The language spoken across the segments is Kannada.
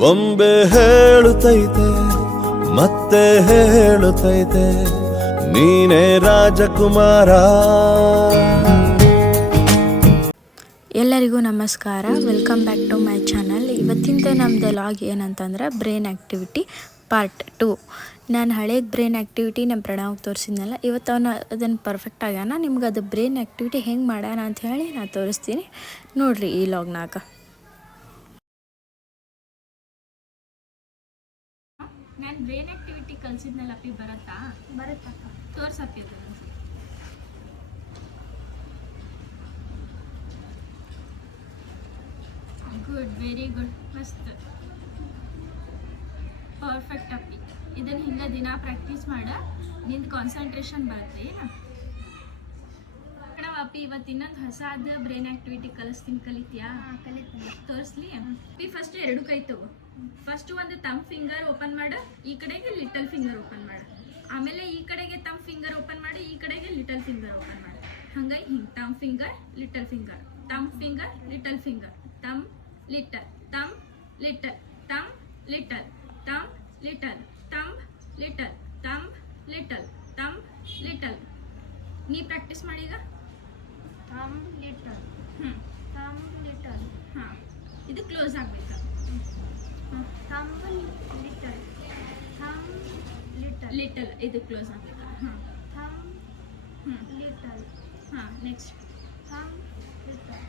ಬೊಂಬೆ ಹೇಳುತ್ತೈತೆ ಮತ್ತೆ ಹೇಳುತ್ತೈತೆ ನೀನೇ ರಾಜಕುಮಾರ. ಎಲ್ಲರಿಗೂ ನಮಸ್ಕಾರ, welcome back to my channel. ಇವತ್ತಿಂದ ನಮ್ಮದು ಲಾಗ್ ಏನಂತಂದ್ರೆ ಬ್ರೈನ್ ಆ್ಯಕ್ಟಿವಿಟಿ ಪಾರ್ಟ್ 2. ನಾನು ಹಳೇದು ಬ್ರೈನ್ ಆ್ಯಕ್ಟಿವಿಟಿ ನಮ್ಮ ಪ್ರಣವ್ಗೆ ತೋರಿಸಿದ್ನಲ್ಲ, ಇವತ್ತು ಅದನ್ನು ಪರ್ಫೆಕ್ಟ್ ಆಗ್ಯಾನ. ನಿಮ್ಗೆ ಅದು ಬ್ರೈನ್ ಆ್ಯಕ್ಟಿವಿಟಿ ಹೆಂಗೆ ಮಾಡ್ಯಾನ ಅಂತ ಹೇಳಿ ನಾನು ತೋರಿಸ್ತೀನಿ, ನೋಡಿರಿ ಈ ಲಾಗ್ನಾಗ. ನಾನು ಬ್ರೈನ್ ಆಕ್ಟಿವಿಟಿ ಕಲಿಸಿದ್ನಲ್ಲ ಅಪ್ಪಿ, ಬರುತ್ತಾ ತೋರ್ಸಪ್ಪಿ ಅದು. ಗುಡ್, ವೆರಿ ಗುಡ್, ಮಸ್ತ್, ಪರ್ಫೆಕ್ಟ್ ಅಪ್ಪಿ. ಇದನ್ನು ಹಿಂಗೆ ದಿನ ಪ್ರಾಕ್ಟೀಸ್ ಮಾಡ, ನಿಂದು ಕಾನ್ಸಂಟ್ರೇಷನ್ ಬರುತ್ತೆ. ಅಪ್ಪಿ ಇವತ್ತು ಇನ್ನೊಂದು ಹೊಸಾದ ಬ್ರೈನ್ ಆಕ್ಟಿವಿಟಿ ಕಲಿಸ್ತೀನಿ, ಕಲಿತೀಯಾ? ಕಲಿತೀನಿ, ತೋರಿಸ್ಲಿ ಅಪ್ಪಿ. ಫಸ್ಟ್ ಎರಡು ಕೈ ತಗೋ. ಫಸ್ಟ್ ಒಂದು ತಮ್ ಫಿಂಗರ್ ಓಪನ್ ಮಾಡು, ಈ ಕಡೆಗೆ ಲಿಟಲ್ ಫಿಂಗರ್ ಓಪನ್ ಮಾಡು. ಆಮೇಲೆ ಈ ಕಡೆಗೆ ತಮ್ ಫಿಂಗರ್ ಓಪನ್ ಮಾಡಿ, ಈ ಕಡೆಗೆ ಲಿಟಲ್ ಫಿಂಗರ್ ಓಪನ್ ಮಾಡಿ. ಹಂಗಾಗಿ ಹಿಂಗೆ ತಮ್ ಫಿಂಗರ್ ಲಿಟಲ್ ಫಿಂಗರ್, ತಮ್ ಫಿಂಗರ್ ಲಿಟಲ್ ಫಿಂಗರ್, ತಮ್ ಲಿಟಲ್, ತಮ್ ಲಿಟಲ್, ತಮ್ ಲಿಟಲ್, ತಮ್ ಲಿಟಲ್, ತಮ್ ಲಿಟಲ್, ತಮ್ ಲಿಟಲ್, ತಮ್ ಲಿಟಲ್. ನೀ ಪ್ರಾಕ್ಟೀಸ್ ಮಾಡೀಗ. ತಮ್ ಲಿಟಲ್, ತಮ್ ಲಿಟಲ್. ಹಾಂ, ಇದು ಕ್ಲೋಸ್ ಆಗಬೇಕು. Thumb little, thumb little, little ಇದು ಕ್ಲೋಸ್ ಆಗಬೇಕು. ಹಾಂ, ಥಂಬ್ ಲಿಟಲ್. ಹಾಂ, ನೆಕ್ಸ್ಟ್ ಥಂಬ್ ಲಿಟಲ್,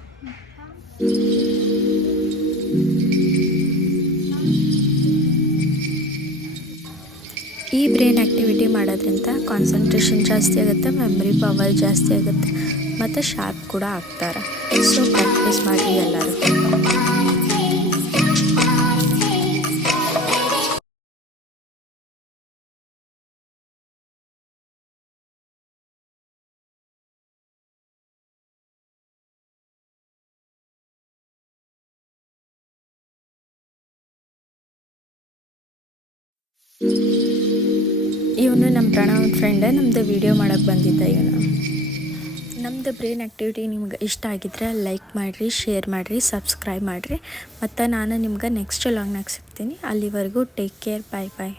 ಈ ಬ್ರೈನ್ ಆ್ಯಕ್ಟಿವಿಟಿ ಮಾಡೋದ್ರಿಂದ ಕಾನ್ಸಂಟ್ರೇಷನ್ ಜಾಸ್ತಿ ಆಗುತ್ತೆ, ಮೆಮ್ರಿ ಪವರ್ ಜಾಸ್ತಿ ಆಗುತ್ತೆ, ಮತ್ತು ಶಾರ್ಪ್ ಕೂಡ ಆಗ್ತಾರೆ. ಸೊ ಪ್ರಾಕ್ಟೀಸ್ ಮಾಡಿ ಎಲ್ಲರೂ. ಇವನು ನಮ್ಮ ಪ್ರಣವ್ ಫ್ರೆಂಡ್, ನಮ್ಮದು ವಿಡಿಯೋ ಮಾಡೋಕ್ಕೆ ಬಂದಿದ್ದ ಇವನು. ನಮ್ಮದು ಬ್ರೈನ್ ಆ್ಯಕ್ಟಿವಿಟಿ ನಿಮ್ಗೆ ಇಷ್ಟ ಆಗಿದ್ರೆ ಲೈಕ್ ಮಾಡಿರಿ, ಶೇರ್ ಮಾಡಿರಿ, ಸಬ್ಸ್ಕ್ರೈಬ್ ಮಾಡಿರಿ. ಮತ್ತು ನಾನು ನಿಮ್ಗೆ ನೆಕ್ಸ್ಟ್ ಲಾಗ್ನಾಗ ಸಿಗ್ತೀನಿ. ಅಲ್ಲಿವರೆಗೂ ಟೇಕ್ ಕೇರ್, ಬಾಯ್ ಬಾಯ್.